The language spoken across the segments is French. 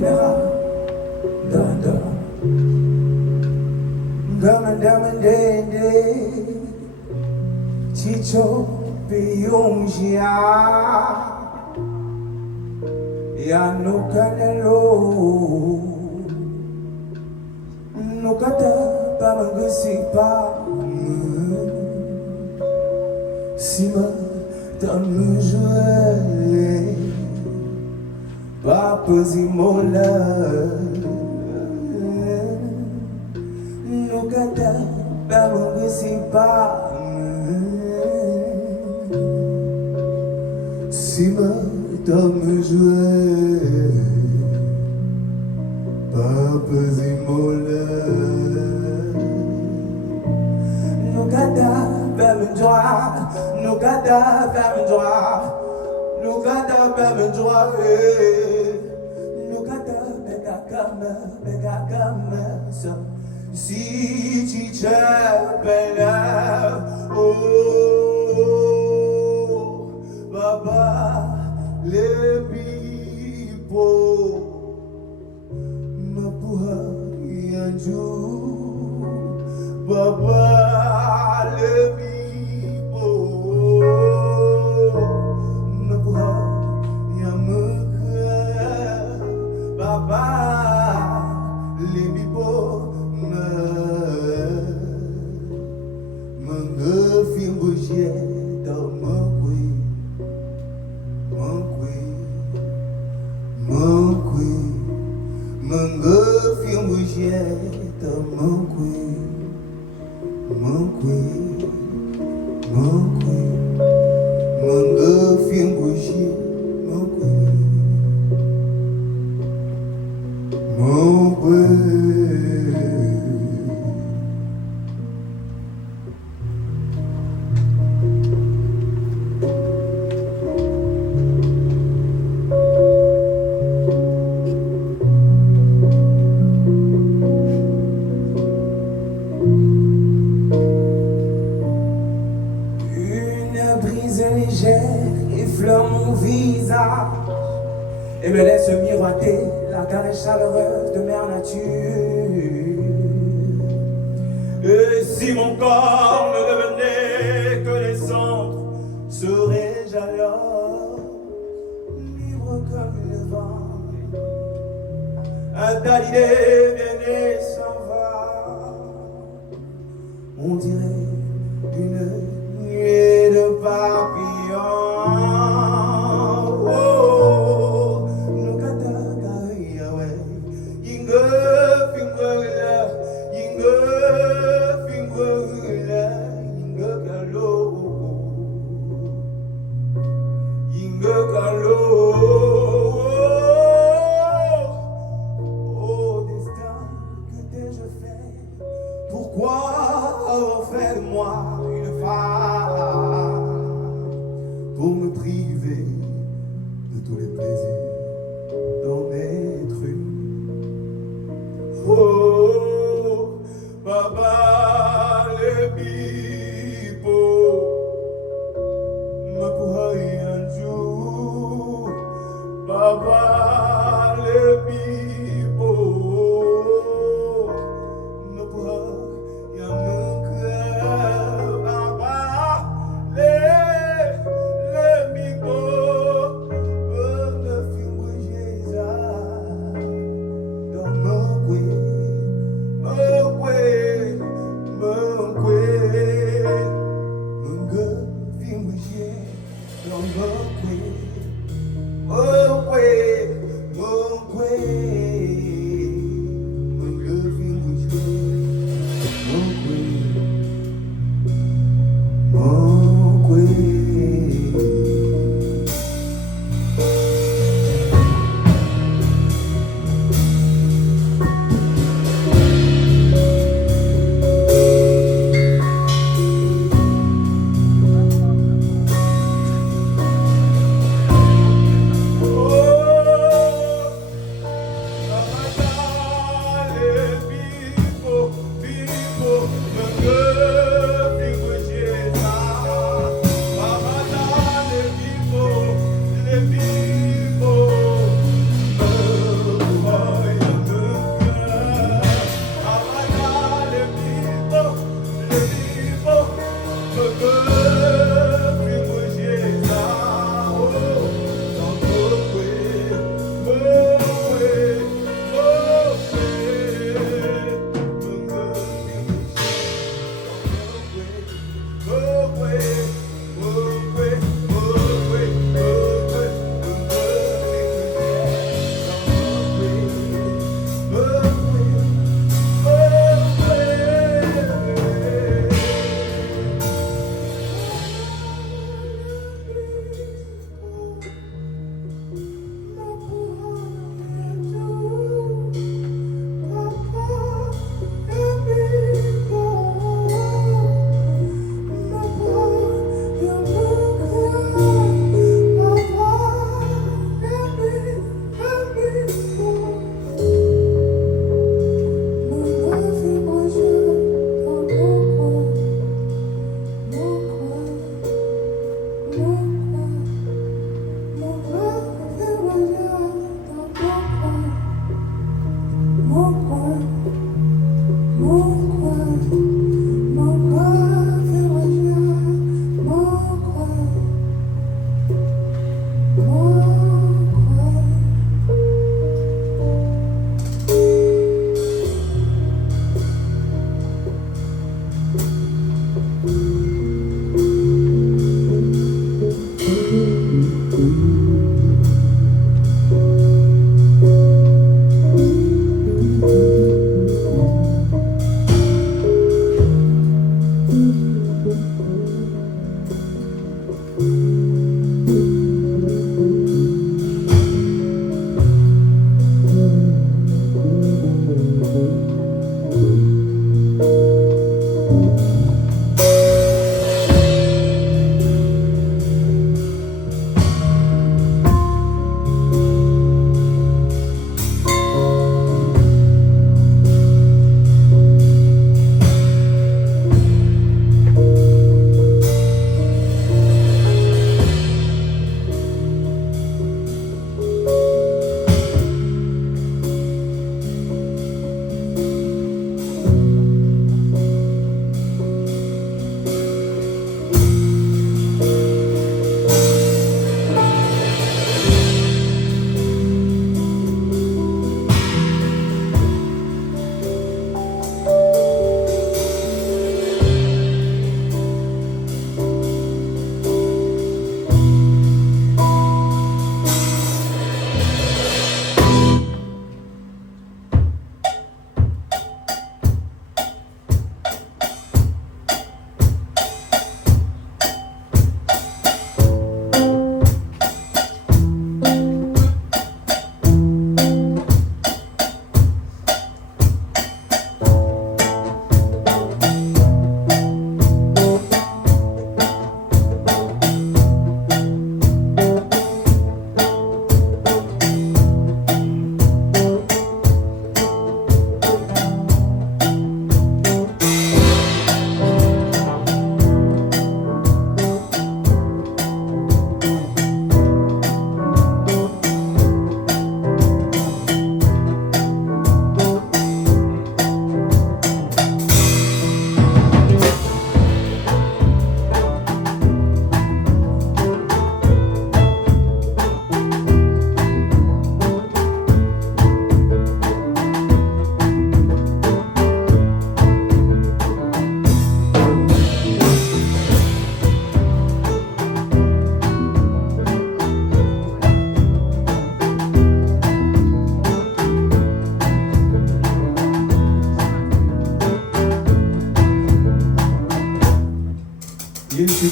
Canara, Dada, Gamandamandende, Chicho, Piyungia, Yano Canelo, Nukata, Pamangusipa, Sima, Tamujue, Papas e Mola, Nukata, Pamangusipa, Sima, Tamujue, Papas e Mola. Nukata, Bamendroit, Nukata, Bamendroit, Nukata, Bamendroit, Nukata, Begakama, si Chicha, Bella, oh, Baba, les people, Mapuha, Yanju, Baba. Et me laisse miroiter la caresse chaleureuse de mère nature. Et si mon corps ne devenait que des cendres, serais-je alors libre comme le vent? Un tas d'idées viennent et s'en va. On dirait une nuée de papillons. Pourquoi on fait de moi une femme?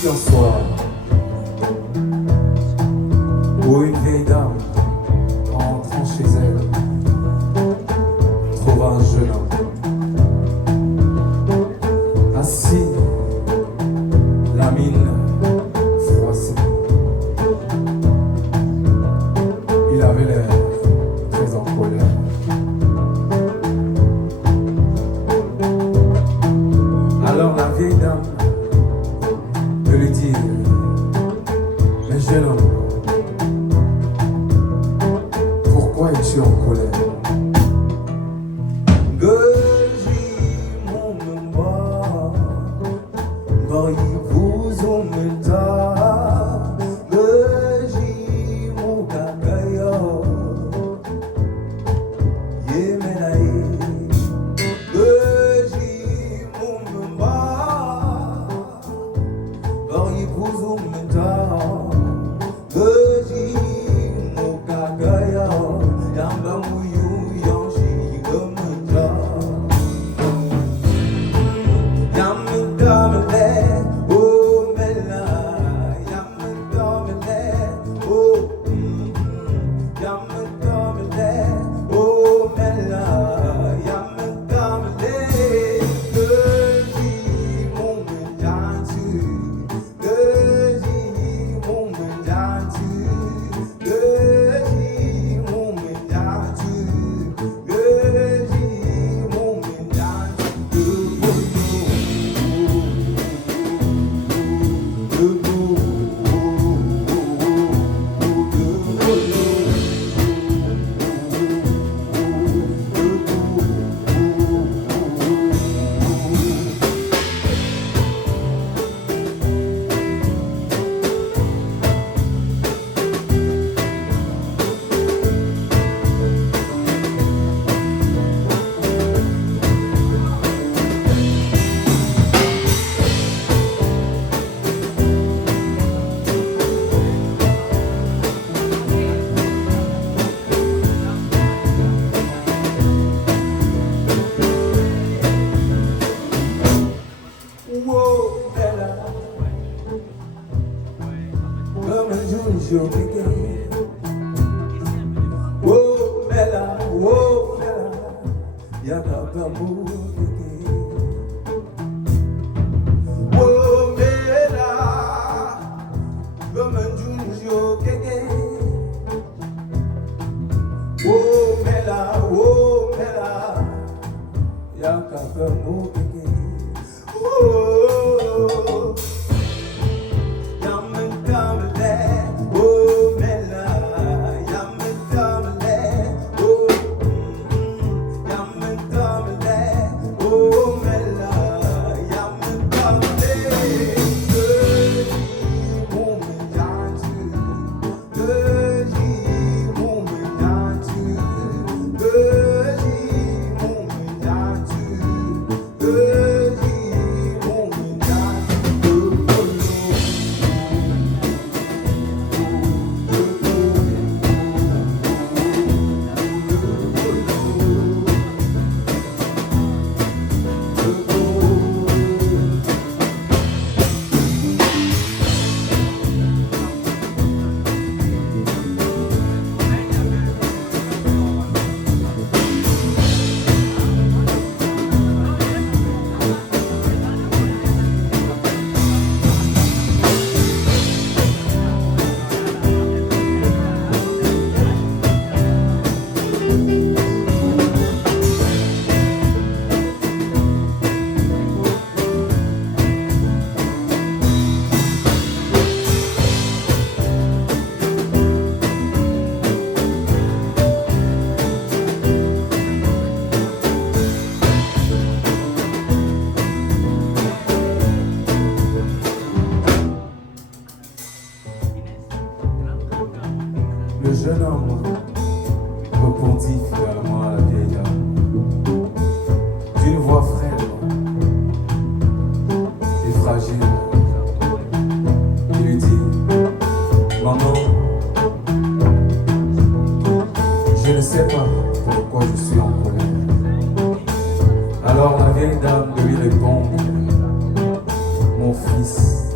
qu'un soir, où une vieille dame, en entrant chez elle, trouva un jeune homme assis, la mine froissée. Il avait l'air très en colère. Alors la vieille dame de lui dire: mais jeune homme, pourquoi es-tu en colère? Oh Bella, Yakapa Mugege. Oh Bella, comme un Junjo Keke. Oh Bella, Yakapa Mugege. Oh, le jeune homme répondit finalement à la vieille dame d'une voix frêle et fragile. Il lui dit: maman, je ne sais pas pourquoi je suis en colère. Alors la vieille dame lui répond: mon fils,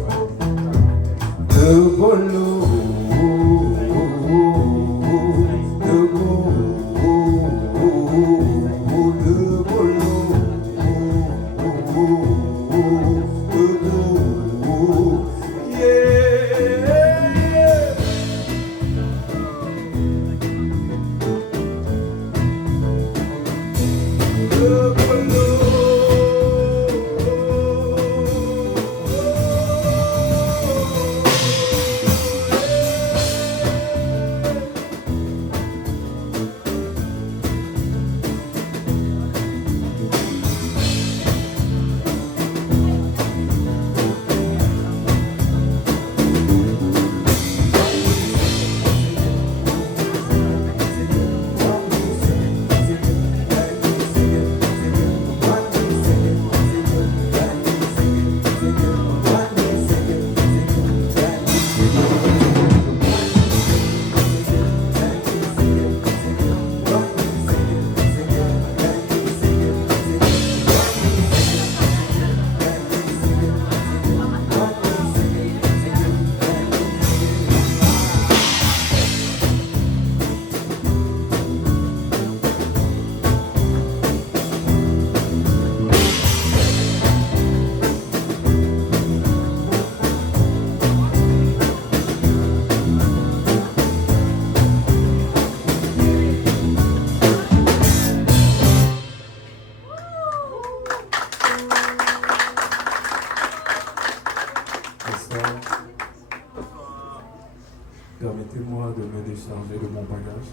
Permettez-moi de me décharger de mon bagage.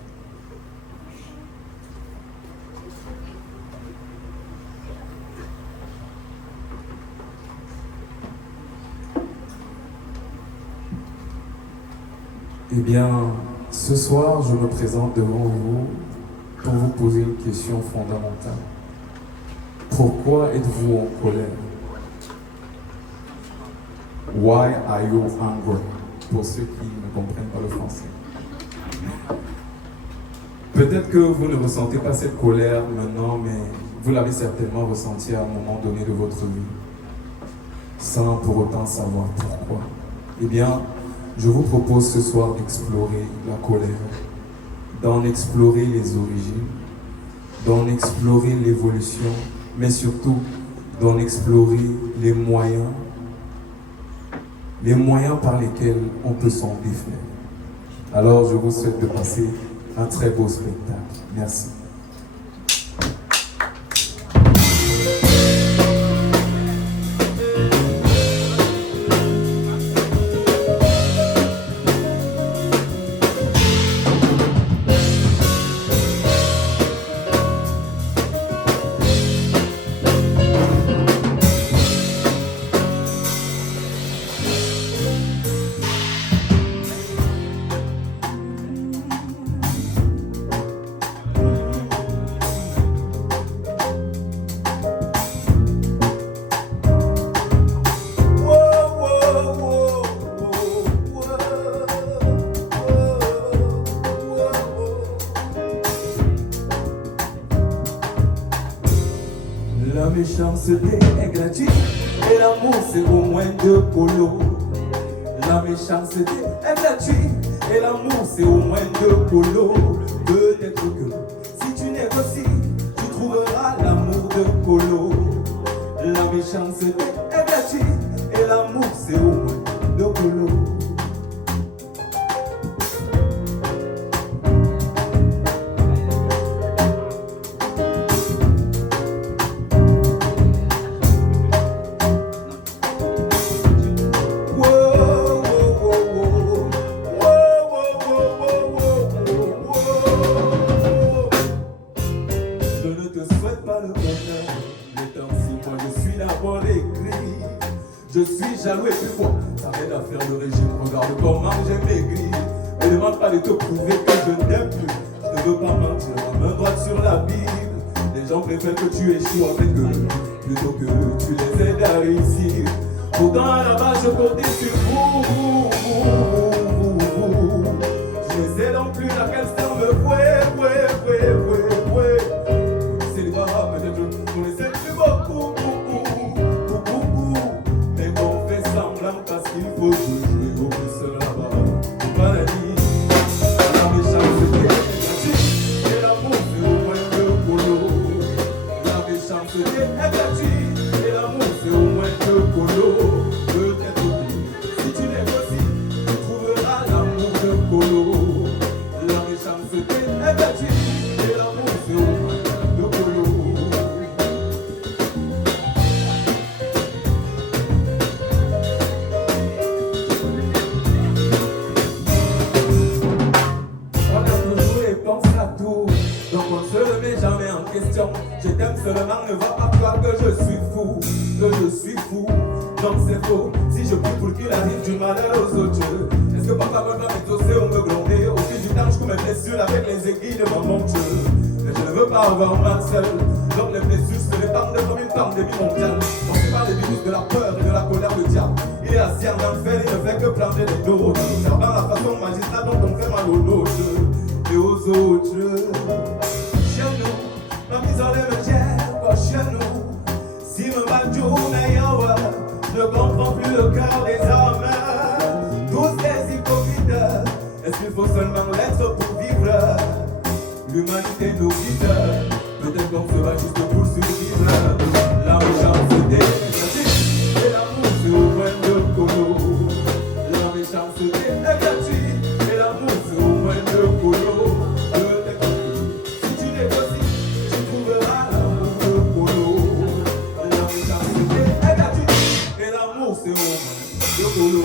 Eh bien, ce soir, je me présente devant vous pour vous poser une question fondamentale. Pourquoi êtes-vous en colère? Why are you angry? Pour ceux qui ne comprennent pas le français. Peut-être que vous ne ressentez pas cette colère maintenant, mais vous l'avez certainement ressentie à un moment donné de votre vie, sans pour autant savoir pourquoi. Eh bien, je vous propose ce soir d'explorer la colère, d'en explorer les origines, d'en explorer l'évolution, mais surtout d'en explorer les moyens par lesquels on peut s'en défaire. Alors je vous souhaite de passer un très beau spectacle. Merci. La méchanceté est gratuite et l'amour c'est au moins deux polos. La méchanceté est gratuite et l'amour c'est au moins deux polos. Peut-être que si tu négocies, tu trouveras l'amour de colo. La méchanceté est gratuite et l'amour c'est au moins deux polos. Je suis jaloux et plus fort, ça m'aide à faire le régime. Regarde comment j'ai maigri. Ne demande pas de te prouver que je t'aime plus. Je ne veux pas mentir, la main droite sur la Bible. Les gens préfèrent que tu échoues avec eux plutôt que tu les aides à réussir. Pourtant là-bas je comptais sur vous. Je ne sais non plus laquelle star me fouet. C'est les barres, peut-être je ne les sais plus beaucoup. Parce qu'il faut jouer au plus seul. jamais en question. Je t'aime seulement, ne va pas croire que je suis fou, non c'est faux. Si je prie pour qu'il arrive du malheur aux autres, est-ce que papa va m'exaucer ou me gronder? Au fil du temps, je coupe mes blessures avec les aiguilles de mon Dieu. Mais je ne veux pas avoir mal seul. Donc les blessures se répandent comme une pandémie mondiale. On sait pas les virus de la peur et de la colère du diable. Il est assis en enfer, il ne fait que planter des nôtres, observant la façon magistrale dont on fait mal aux nôtres et aux autres. Chez nous, ma mise en l'air me gère, quoi chez nous. Si me badjou n'aïawa, je ne comprends plus le cœur des hommes. Tous des hypocrites, est-ce qu'il faut seulement l'être pour vivre? L'humanité nous quitte, peut-être qu'on se bat juste pour survivre. La méchanceté et l'amour c'est au moins de colo. La méchanceté est gratuite et l'amour c'est au moins de colo. Peut-être que si tu négocies, tu trouveras l'amour de colo. La méchanceté est gratuite et l'amour c'est au moins de colo.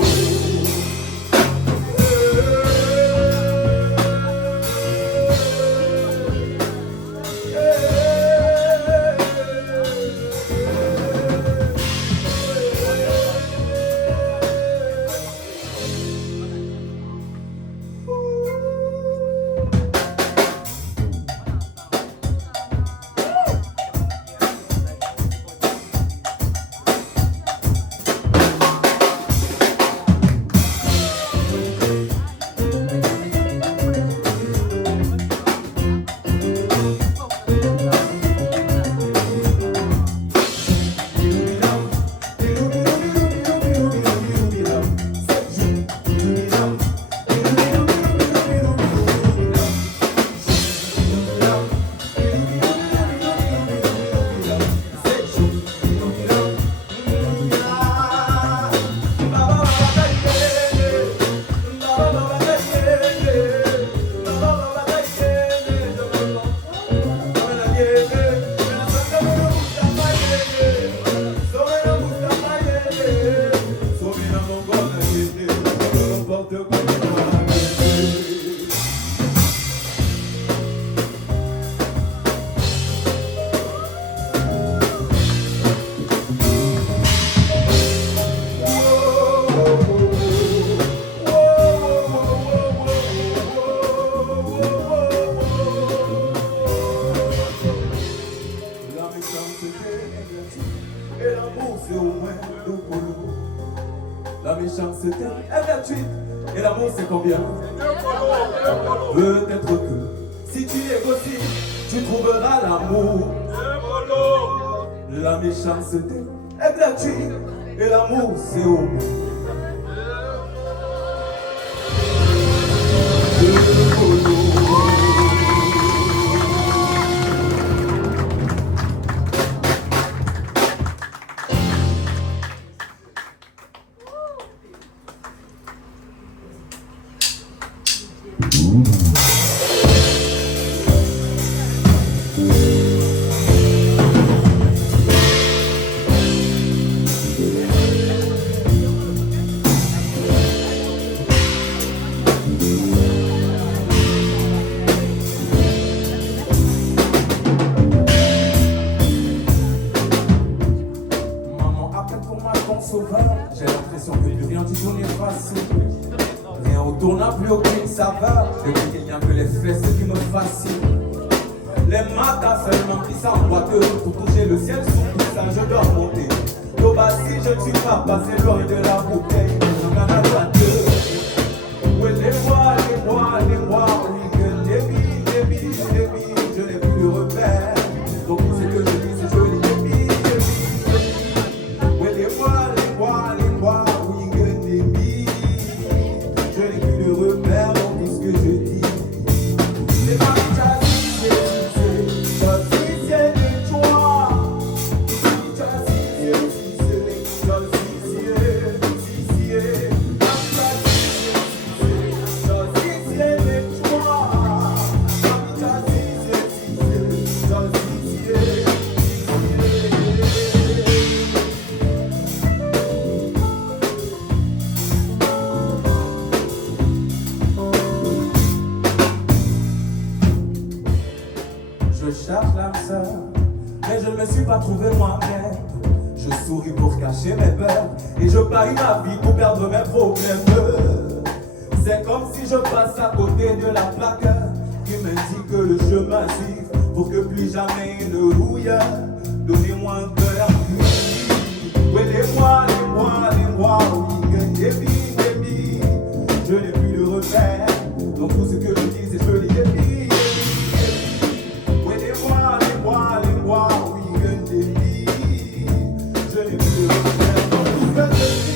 La méchanceté est gratuite et l'amour c'est combien? Peut-être que si tu négocies, tu trouveras l'amour. La méchanceté est gratuite et l'amour c'est au moins. J'ai l'impression que plus rien du tout n'est facile. Rien autour n'a plus aucune saveur. Depuis qu'il n'y a que les fesses qui me fascinent. Les matins seulement qui s'emboîtent pour toucher le ciel sous tout ça je dois monter. Toba si je ne suis pas passé loin de la bouteille. J'en ai la deux. Ouais les mois, oui que les billes, je n'ai plus de repères. Donc c'est que je dis c'est joli les billes. Ouais les mois, oui que les billes. Je n'ai plus de repères dans tout ce que je dis. Les marchas, l'âme sœur, mais je ne me suis pas trouvé moi-même. Je souris pour cacher mes peurs et je parie ma vie pour perdre mes problèmes. C'est comme si je passe à côté de la plaque qui m'indique le chemin suivre pour que plus jamais il ne rouille. Donnez-moi un cœur plus. Oui, les mois, oui, des vies. Je n'ai plus de repère, donc tout ce que je dis, c'est je les défie. Oui, les mois, oui, des vies. Je n'ai plus de repère, donc tout ce que je dis.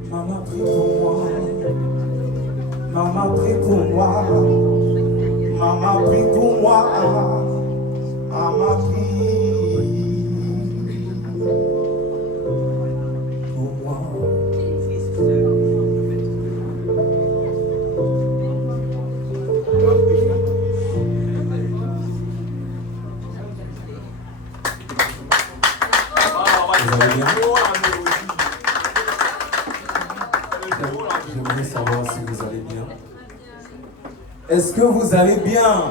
Maman prie pour moi, maman prie pour moi, maman prie pour moi, maman prie pour moi. Vous allez bien? J'aimerais savoir si vous allez bien. Est-ce que vous allez bien?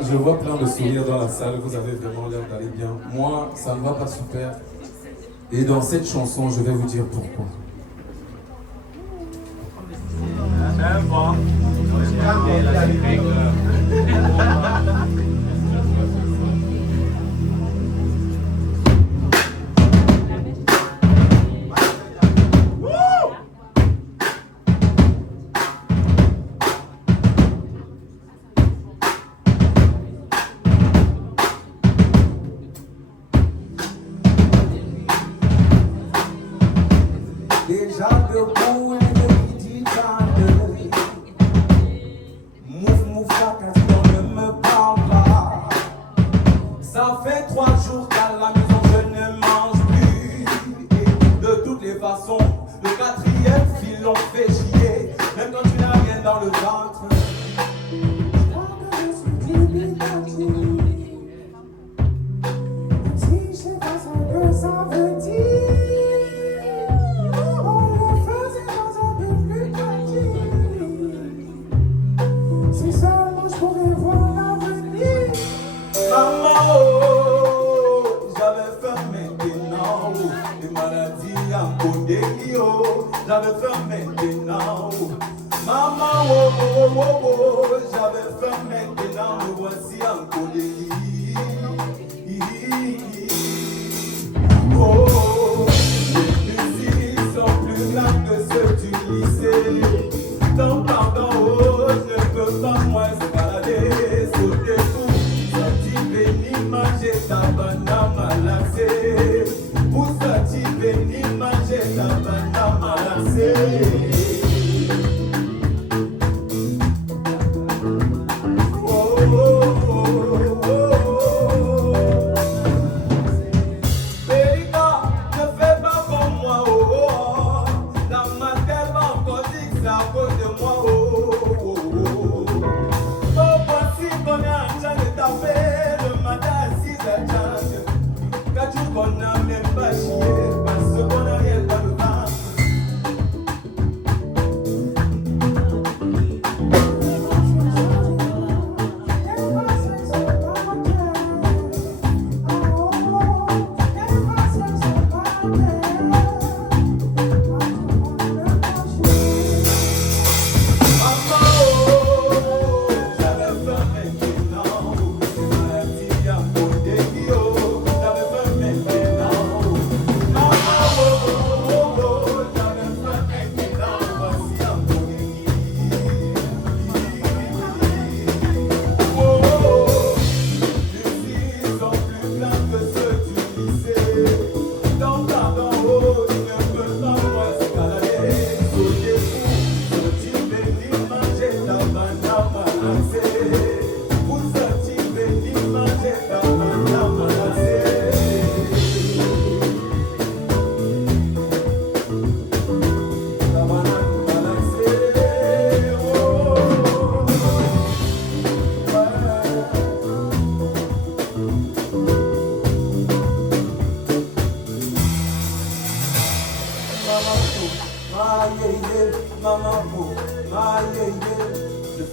Je vois plein de sourires dans la salle, vous avez vraiment l'air d'aller bien. Moi, ça ne va pas super. Et dans cette chanson, je vais vous dire pourquoi. Déjà debout, l'ennemi dit mouf, on ne me parle pas. Ça fait 3 jours qu'à la maison je ne mange plus. Et de toutes les façons, le 4e filon fait chier. Même quand tu n'as rien dans le ventre. Je crois que je suis débile. Si je sais pas ce que ça veut dire. J'avais faim maintenant, maman, j'avais faim maintenant, me voici en colère. Oh, les musiques sont plus grandes que ceux du lycée. Ton pardon, oh,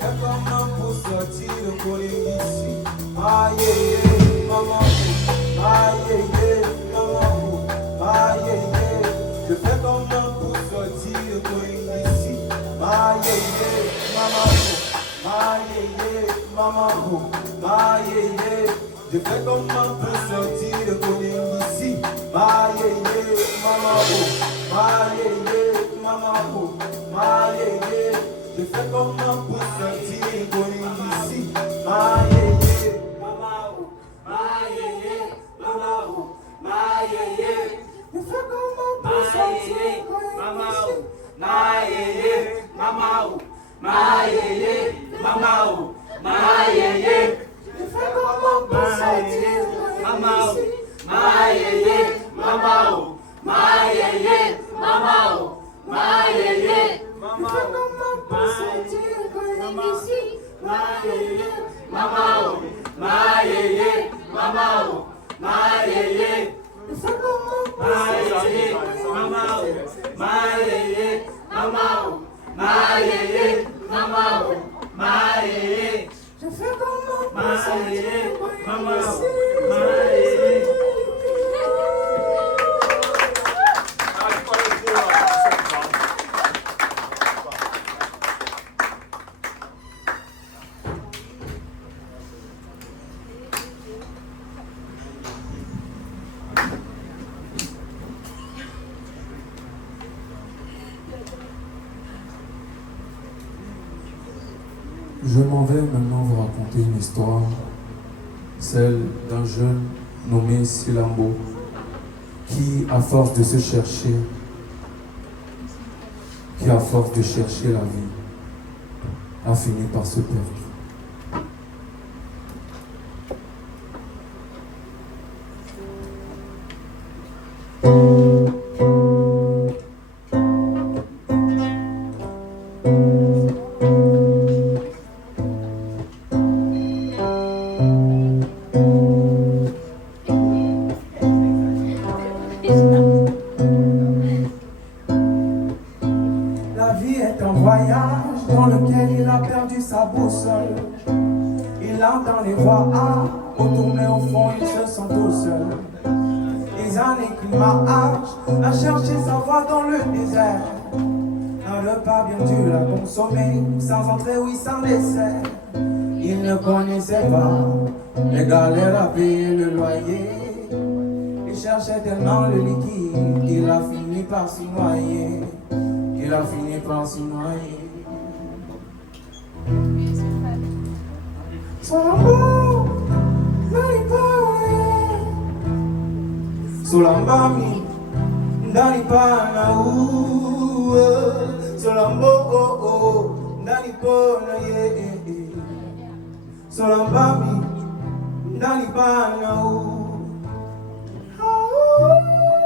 fais comment pour sortir de coller d'ici. Aïe, aïe, maman, aïe, aïe, maman, aïe, aïe, je fais comment pour sortir de coller d'ici. Aïe, aïe, maman, aïe, aïe, maman, aïe, aïe, je fais comment pour sortir de coller d'ici. Aïe, aïe, maman, aïe, aïe, maman, aïe, aïe, je fais comment pour sortir de coller d'ici. Aïe, aïe, maman, aïe, aïe, maman, aïe, aïe, je fais comment pour sortir de coller d'ici. Aïe, aïe, maman, aïe, aïe, maman, aïe, aïe, je fais comment pour sortir de coller d'ici. Aïe, aïe, maman, aïe, aïe, maman, aïe, aïe, je fais comment pour sortir de coller d'ici. Aïe, aïe, maman, aïe, aïe, maman, aïe, aïe, je fais comment pour sortir de coller d'ici. Aïe, aïe, maman, aïe, aïe, maman, aïe, aïe, je fais comment pour sortir de coller d'ici. Je m'en vais maintenant vous raconter une histoire, celle d'un jeune nommé Silambo, qui, à force de se chercher, qui, à force de chercher la vie, a fini par se perdre. La vie est un voyage dans lequel il a perdu sa boussole. Il entend les voix au tourner au fond, il se sent tout seul. Les années qu'il marche à chercher sa voie dans le désert. Un repas bien dur à consommer, sans entrée, oui, sans dessert. Il ne connaissait pas les galères à payer le loyer. Il cherchait tellement le liquide qu'il a fini par s'y noyer. Il a fini par s'y noyer. Solambo, Solambami, Ndani Pana, Solambo, oh, oh, Ndani Pana, yeah, Solambami, Ndani Pana,